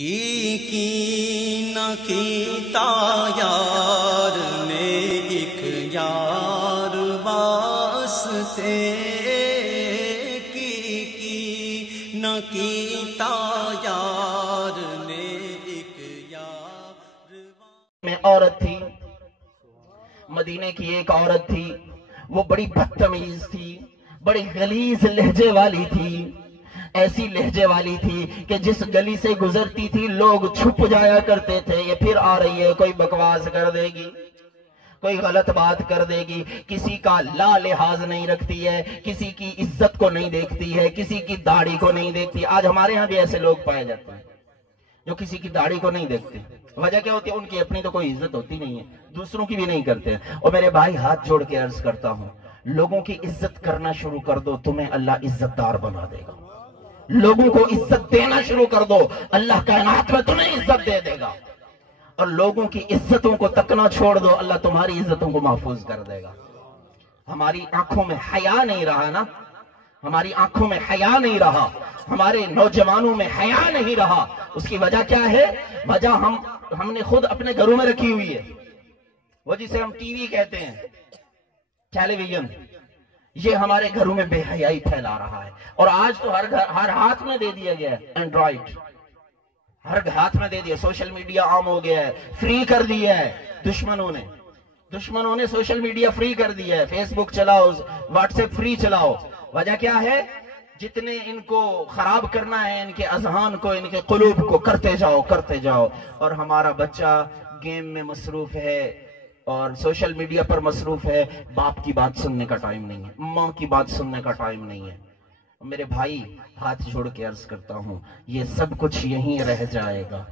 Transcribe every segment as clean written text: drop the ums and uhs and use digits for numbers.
کی نہ کیتا یار نے ایک یار واسطے کی نہ کیتا یار نے ایک یار میں عورت تھی، مدینے کی ایک عورت تھی، وہ بڑی بدتمیز تھی، بڑی غلیظ لہجے والی تھی، ایسی لہجے والی تھی کہ جس گلی سے گزرتی تھی لوگ چھپ جایا کرتے تھے، یہ پھر آ رہی ہے، کوئی بکواس کر دے گی، کوئی غلط بات کر دے گی، کسی کا لا لحاظ نہیں رکھتی ہے، کسی کی عزت کو نہیں دیکھتی ہے، کسی کی داڑھی کو نہیں دیکھتی۔ آج ہمارے ہاں بھی ایسے لوگ پائے جاتے ہیں جو کسی کی داڑھی کو نہیں دیکھتے۔ وجہ کیا ہوتی ہے؟ ان کی اپنی تو کوئی عزت ہوتی نہیں ہے، دوسروں کی بھی نہیں کرتے۔ اور میرے بھائی ہاتھ جوڑ کے عرض کرتا ہوں، لوگوں کی عزت کرنا شروع کر دو، تمہیں اللہ عزت دار بنا دے گا۔ لوگوں کو عزت دینا شروع کر دو، اللہ کائنات میں تمہیں عزت دے دے گا۔ اور لوگوں کی عزتوں کو تکنا چھوڑ دو، اللہ تمہاری عزتوں کو محفوظ کر دے گا۔ ہماری آنکھوں میں حیا نہیں رہا نا، ہماری آنکھوں میں حیا نہیں رہا، ہمارے نوجوانوں میں حیا نہیں رہا۔ اس کی وجہ کیا ہے؟ وجہ ہم نے خود اپنے گھروں میں رکھی ہوئی ہے، وہ جسے ہم ٹی وی کہتے ہیں، ٹیلی ویژن، یہ ہمارے گھروں میں بے حیائی پھیلا رہا ہے۔ اور آج تو ہر ہاتھ میں دے دیا گیا ہے اینڈرائیڈ، ہر ہاتھ میں دے دیا، سوشل میڈیا عام ہو گیا ہے، فری کر دیا ہے دشمنوں نے سوشل میڈیا فری کر دیا ہے، فیس بک چلاؤ، واٹس ایپ فری چلاؤ۔ وجہ کیا ہے؟ جتنے ان کو خراب کرنا ہے، ان کے اذہان کو، ان کے قلوب کو کرتے جاؤ۔ اور ہمارا بچہ گیم میں مصروف ہے اور سوشل میڈیا پر مصروف ہے، باپ کی بات سننے کا ٹائم نہیں ہے، ماں کی بات سننے کا ٹائم نہیں ہے۔ میرے بھائی ہاتھ جوڑ کے عرض کرتا ہوں، یہ سب کچھ یہیں رہ جائے گا۔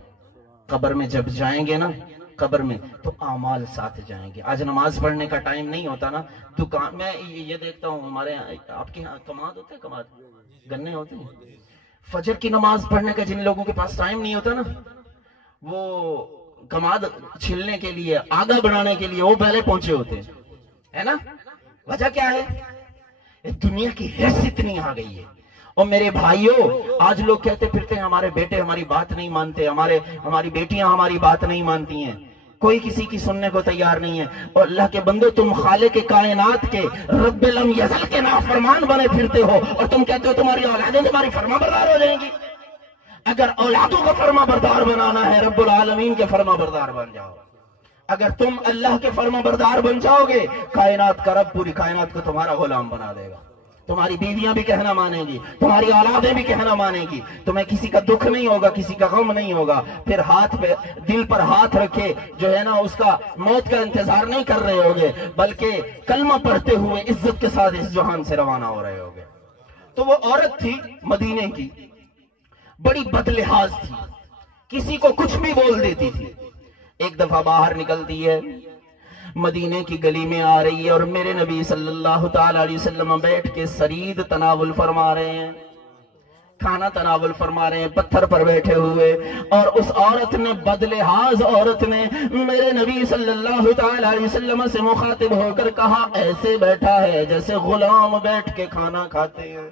قبر میں جب جائیں گے نا، قبر میں تو اعمال ساتھ جائیں گے۔ آج نماز پڑھنے کا ٹائم نہیں ہوتا نا، دکان میں یہ دیکھتا ہوں، ہمارے آپ کے ہاں کماد ہوتے ہیں، کماد گنے ہوتے ہیں، فجر کی نماز پڑھنے کا جن لوگوں کے پاس ٹائم نہیں ہوتا نا، وہ کماد چھلنے کے لیے، آگا بڑھانے کے لیے وہ پہلے پہنچے ہوتے ہیں، ہے نا؟ وجہ کیا ہے؟ دنیا کی حیثیت اتنی آ گئی ہے۔ اور میرے بھائیوں، آج لوگ کہتے پھرتے ہیں ہمارے بیٹے ہماری بات نہیں مانتے، ہماری بیٹیاں ہماری بات نہیں مانتی ہیں، کوئی کسی کی سننے کو تیار نہیں ہے۔ اور اللہ کے بندو، تم خالق کائنات کے رب لم یزل کے نافرمان بنے پھرتے ہو، اور تم کہتے ہو تمہاری اولادیں تمہاری فرما بردار ہو جائیں گی۔ اگر اولادوں کو فرما بردار بنانا ہے، رب العالمین کے فرما بردار بن جاؤ۔ اگر تم اللہ کے فرما بردار بن جاؤ گے، کائنات کا رب پوری کائنات کو تمہارا غلام بنا دے گا۔ تمہاری بیویاں بھی کہنا مانیں گی، تمہاری اولادیں بھی کہنا مانیں گی، تمہیں کسی کا دکھ نہیں ہوگا، کسی کا غم نہیں ہوگا۔ پھر ہاتھ پہ، دل پر ہاتھ رکھے جو ہے نا، اس کا موت کا انتظار نہیں کر رہے ہوگے، بلکہ کلمہ پڑھتے ہوئے عزت کے ساتھ اس جہان سے روانہ ہو رہے ہوگے۔ تو وہ عورت تھی مدینے کی، بڑی بد لحاظ تھی، کسی کو کچھ بھی بول دیتی تھی۔ ایک دفعہ باہر نکلتی ہے، مدینے کی گلی میں آ رہی ہے، اور میرے نبی صلی اللہ تعالی علیہ وسلم بیٹھ کے سرید تناول فرما رہے ہیں، کھانا تناول فرما رہے ہیں، پتھر پر بیٹھے ہوئے۔ اور اس عورت نے، بد لحاظ عورت نے، میرے نبی صلی اللہ تعالی علیہ وسلم سے مخاطب ہو کر کہا، ایسے بیٹھا ہے جیسے غلام بیٹھ کے کھانا کھاتے ہیں۔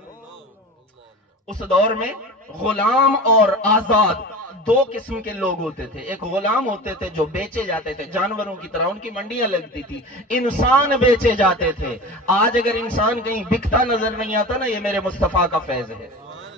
اس دور میں غلام اور آزاد دو قسم کے لوگ ہوتے تھے۔ ایک غلام ہوتے تھے جو بیچے جاتے تھے جانوروں کی طرح، ان کی منڈیاں لگتی تھی، انسان بیچے جاتے تھے۔ آج اگر انسان کہیں بکتا نظر نہیں آتا نا، یہ میرے مصطفیٰ کا فیض ہے،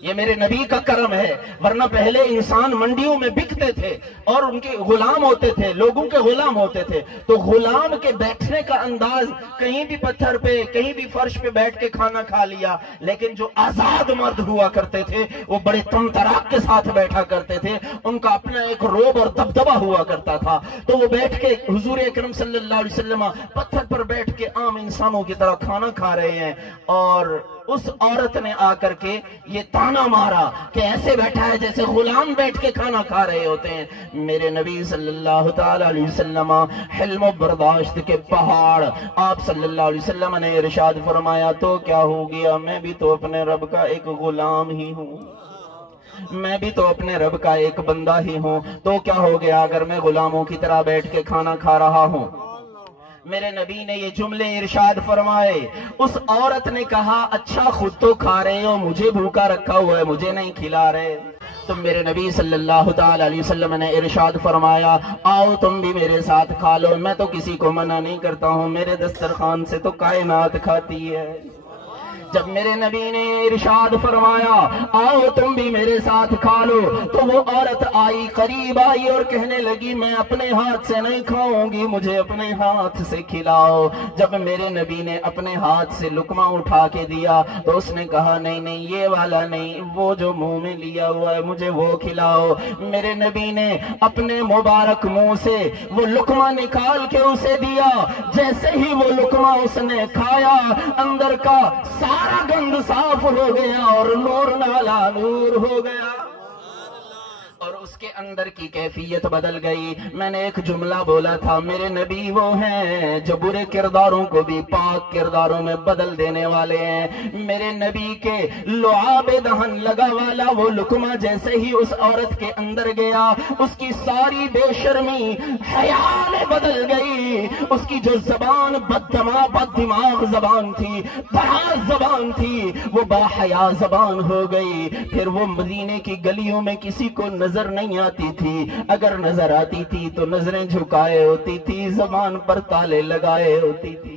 یہ میرے نبی کا کرم ہے۔ ورنہ پہلے انسان منڈیوں میں بکتے تھے اور ان کے غلام ہوتے تھے، لوگوں کے غلام ہوتے تھے۔ تو غلام کے بیٹھنے کا انداز، کہیں بھی پتھر پہ، کہیں بھی فرش پہ بیٹھ کے کھانا کھا لیا۔ لیکن جو آزاد مرد ہوا کرتے تھے، وہ بڑے تمطراق کے ساتھ بیٹھا کرتے تھے، ان کا اپنا ایک روب اور دبدبہ ہوا کرتا تھا۔ تو وہ بیٹھ کے حضور اکرم صلی اللہ علیہ وسلم پتھر پر بیٹھ کے عام انسانوں کی طرح کھانا کھا رہے ہیں، اور اس عورت نے آ کر کے یہ تانا مارا کہ ایسے بیٹھا ہے جیسے غلام بیٹھ کے کھانا کھا رہے ہوتے ہیں۔ میرے نبی صلی اللہ تعالی علیہ وسلم حلم و برداشت کے پہاڑ، آپ صلی اللہ علیہ وسلم نے ارشاد فرمایا، تو کیا ہو گیا، میں بھی تو اپنے رب کا ایک غلام ہی ہوں، میں بھی تو اپنے رب کا ایک بندہ ہی ہوں، تو کیا ہو گیا اگر میں غلاموں کی طرح بیٹھ کے کھانا کھا رہا ہوں۔ میرے نبی نے یہ جملے ارشاد فرمائے۔ اس عورت نے کہا، اچھا خود تو کھا رہے ہو، مجھے بھوکا رکھا ہوا ہے، مجھے نہیں کھلا رہے۔ تو میرے نبی صلی اللہ تعالی علیہ وسلم نے ارشاد فرمایا آؤ تم بھی میرے ساتھ کھا لو، میں تو کسی کو منع نہیں کرتا ہوں، میرے دسترخوان سے تو کائنات کھاتی ہے۔ جب میرے نبی نے ارشاد فرمایا آؤ تم بھی میرے ساتھ کھا لو، تو وہ عورت آئی، قریب آئی اور کہنے لگی میں اپنے ہاتھ سے نہیں کھاؤں گی، مجھے اپنے ہاتھ سے کھلاؤ۔ جب میرے نبی نے اپنے ہاتھ سے لقمہ اٹھا کے دیا تو اس نے کہا نہیں نہیں یہ والا نہیں، وہ جو منہ میں لیا ہوا ہے مجھے وہ کھلاؤ۔ میرے نبی نے اپنے مبارک منہ سے وہ لقمہ نکال کے اسے دیا، جیسے ہی وہ لقمہ اس نے کھایا اندر کا سارا گند صاف ہو گیا اور نور نالا نور ہو گیا، اور اس کے اندر کی کیفیت بدل گئی۔ میں نے ایک جملہ بولا تھا میرے نبی وہ ہیں جو برے کرداروں کو بھی پاک کرداروں میں بدل دینے والے ہیں۔ میرے نبی کے لعاب دہن لگا والا وہ لقمہ جیسے ہی اس عورت کے اندر گیا، اس کی ساری بے شرمی حیا میں بدل گئی، اس کی جو زبان بد دماغ زبان تھی، دراز زبان تھی، وہ با حیا زبان ہو گئی۔ پھر وہ مدینے کی گلیوں میں کسی کو نظر نہیں آتی تھی، اگر نظر آتی تھی تو نظریں جھکائے ہوتی تھی، زبان پر تالے لگائے ہوتی تھی۔